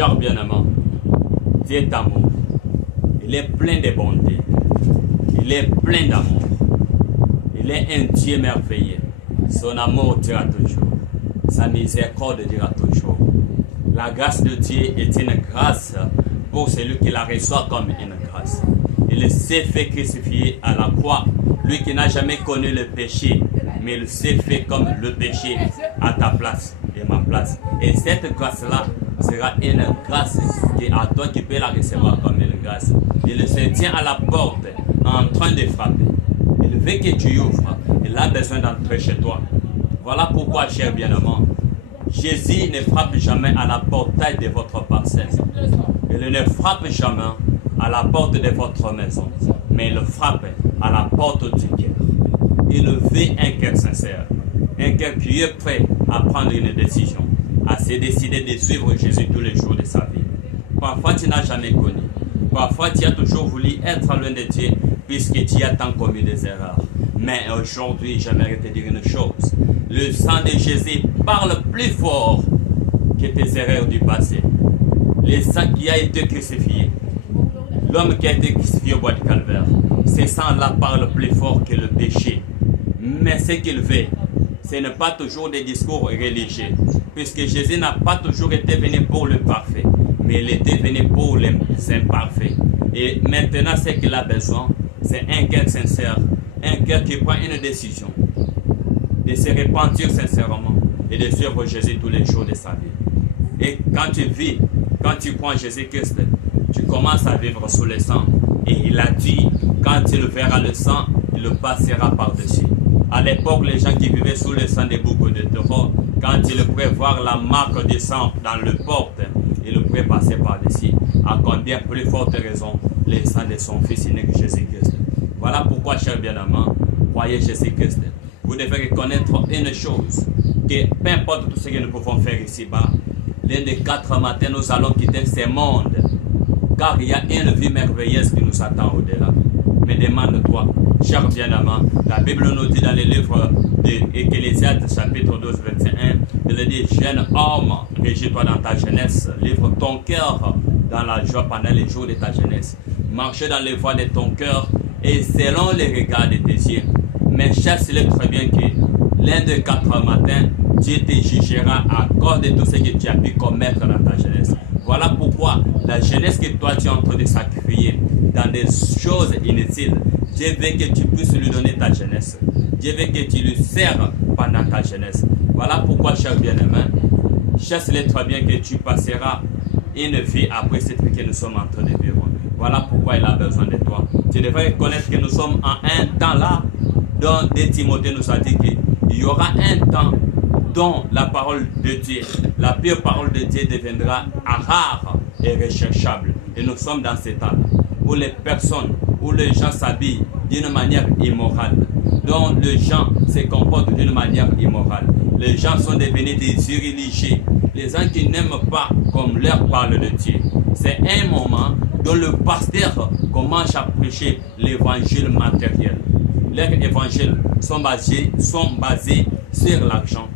Cher bien-aimé, Dieu est amour. Il est plein de bonté. Il est plein d'amour. Il est un Dieu merveilleux. Son amour dira toujours. Sa miséricorde dira toujours. La grâce de Dieu est une grâce pour celui qui la reçoit comme une grâce. Il s'est fait crucifier à la croix. Lui qui n'a jamais connu le péché, mais il s'est fait comme le péché à ta place et ma place. Et cette grâce-là sera une grâce qui est à toi qui peux la recevoir comme une grâce. Il se tient à la porte en train de frapper. Il veut que tu ouvres. Il a besoin d'entrer chez toi. Voilà pourquoi, cher bien-aimé, Jésus ne frappe jamais à la portail de votre parcelle. Il ne frappe jamais à la porte de votre maison, mais il frappe à la porte du cœur. Il veut un cœur sincère, un cœur qui est prêt à prendre une décision, à se décider de suivre Jésus tous les jours de sa vie. Parfois tu n'as jamais connu, parfois tu as toujours voulu être loin de Dieu puisque tu as tant commis des erreurs. Mais aujourd'hui, j'aimerais te dire une chose. Le sang de Jésus parle plus fort que tes erreurs du passé. Le sang qui a été crucifié, l'homme qui a été crucifié au bois de Calvaire, ce sang-là parle plus fort que le péché. Mais ce qu'il veut, ce n'est pas toujours des discours religieux, puisque Jésus n'a pas toujours été venu pour le parfait, mais il était venu pour les imparfaits. Et maintenant, ce qu'il a besoin, c'est un cœur sincère, un cœur qui prend une décision, de se repentir sincèrement et de suivre Jésus tous les jours de sa vie. Et quand tu vis, quand tu prends Jésus-Christ, tu commences à vivre sous le sang. Et il a dit, quand il verra le sang, il le passera par-dessus. À l'époque, les gens qui vivaient sous le sang des boucs de taureau, quand ils pouvaient voir la marque du sang dans le porte, ils pouvaient passer par-dessus. À combien plus forte raison, le sang de son Fils unique Jésus-Christ. Voilà pourquoi, cher bien-aimé, croyez Jésus-Christ. Vous devez reconnaître une chose, que peu importe tout ce que nous pouvons faire ici-bas, l'un des 4 matins, nous allons quitter ce monde, car il y a une vie merveilleuse qui nous attend au-delà. Mais demande-toi, cher bien-aimé, la Bible nous dit dans le livre d'Ecclésiaste, chapitre 12, verset 1, il dit, jeune homme, régis-toi dans ta jeunesse, livre ton cœur dans la joie pendant les jours de ta jeunesse. Marchez dans les voies de ton cœur et selon les regards de tes yeux. Mais chasse-le très bien que l'un des 4 matins, Dieu te jugera à cause de tout ce que tu as pu commettre dans ta jeunesse. Voilà pourquoi la jeunesse que toi tu es en train de sacrifier dans des choses inutiles, Dieu veut que tu puisses lui donner ta jeunesse. Dieu veut que tu lui sers pendant ta jeunesse. Voilà pourquoi, cher bien-aimé, chasse-le très bien que tu passeras une vie après cette vie que nous sommes en train de vivre. Voilà pourquoi il a besoin de toi. Tu devrais reconnaître que nous sommes en un temps là, dont 2 Timothée nous a dit qu'il y aura un temps dont la parole de Dieu, la pure parole de Dieu deviendra rare et recherchable. Et nous sommes dans ce temps où les personnes, où les gens s'habillent d'une manière immorale, dont les gens se comportent d'une manière immorale. Les gens sont devenus des irréligieux, les gens qui n'aiment pas comme leur parle de Dieu. C'est un moment dont le pasteur commence à prêcher l'évangile matériel. Leurs évangiles sont basés sur l'argent,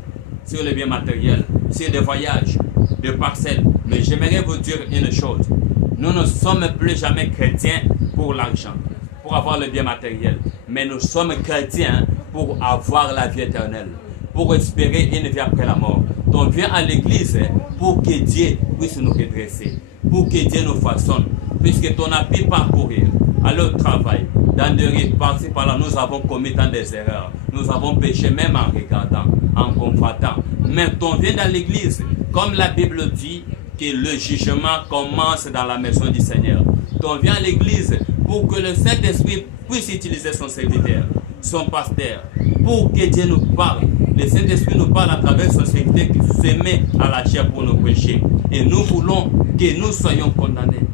sur les biens matériels, sur des voyages, des parcelles. Mais j'aimerais vous dire une chose. Nous ne sommes plus jamais chrétiens pour l'argent, pour avoir le bien matériel. Mais nous sommes chrétiens pour avoir la vie éternelle, pour espérer une vie après la mort. Donc viens à l'église pour que Dieu puisse nous redresser, pour que Dieu nous façonne, puisque ton a pu parcourir à leur travail, dans des rites par-ci par-là, nous avons commis tant des erreurs. Nous avons péché même en regardant, en combattant. Mais on vient dans l'église, comme la Bible dit, que le jugement commence dans la maison du Seigneur. On vient à l'église pour que le Saint-Esprit puisse utiliser son serviteur, son pasteur, pour que Dieu nous parle. Le Saint-Esprit nous parle à travers son serviteur qui se met à la chair pour nos péchés. Et nous voulons que nous soyons condamnés,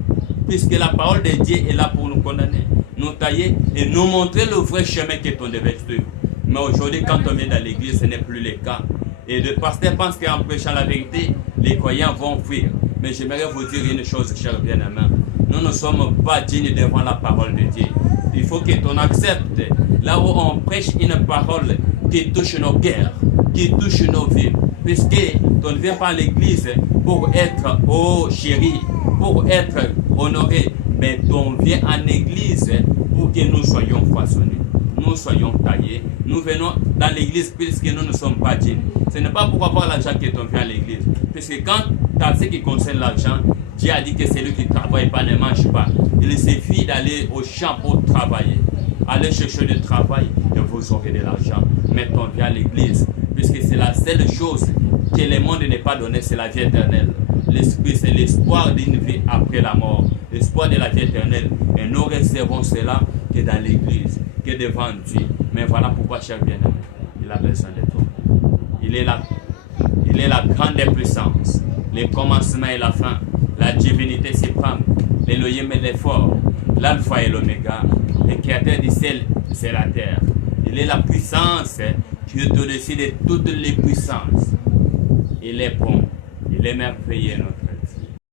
puisque la parole de Dieu est là pour nous condamner, nous tailler et nous montrer le vrai chemin que on devait suivre. Mais aujourd'hui, quand on vient dans l'église, ce n'est plus le cas. Et le pasteur pense qu'en prêchant la vérité, les croyants vont fuir. Mais j'aimerais vous dire une chose, cher bien-aimé. Nous ne sommes pas dignes devant la parole de Dieu. Il faut que tu acceptes là où on prêche une parole qui touche nos cœurs, qui touche nos vies. Puisque on ne vient pas à l'église pour être, oh chéri, pour être honoré. Mais on vient en église pour que nous soyons façonnés, nous soyons taillés. Nous venons dans l'église puisque nous ne sommes pas dignes. Ce n'est pas pour avoir l'argent que on vient à l'église. Puisque quand tu as ce qui concerne l'argent, Dieu a dit que celui qui ne travaille pas ne mange pas. Il suffit d'aller au champ pour travailler. Allez chercher du travail et vous aurez de l'argent. Mais on vient à l'église puisque c'est la seule chose que le monde n'est pas donné, c'est la vie éternelle. L'esprit, c'est l'espoir d'une vie après la mort. L'espoir de la vie éternelle. Et nous réservons cela que dans l'église, que devant Dieu. Mais voilà pourquoi, cher bien-aimé, il a besoin de toi. Il est la grande puissance, le commencement et la fin, la divinité suprême, l'Élohim et l'effort, l'alpha et l'oméga, le créateur du ciel, c'est la terre. Il est la puissance qui est au-dessus de toutes les puissances. Il est bon, il est merveilleux, notre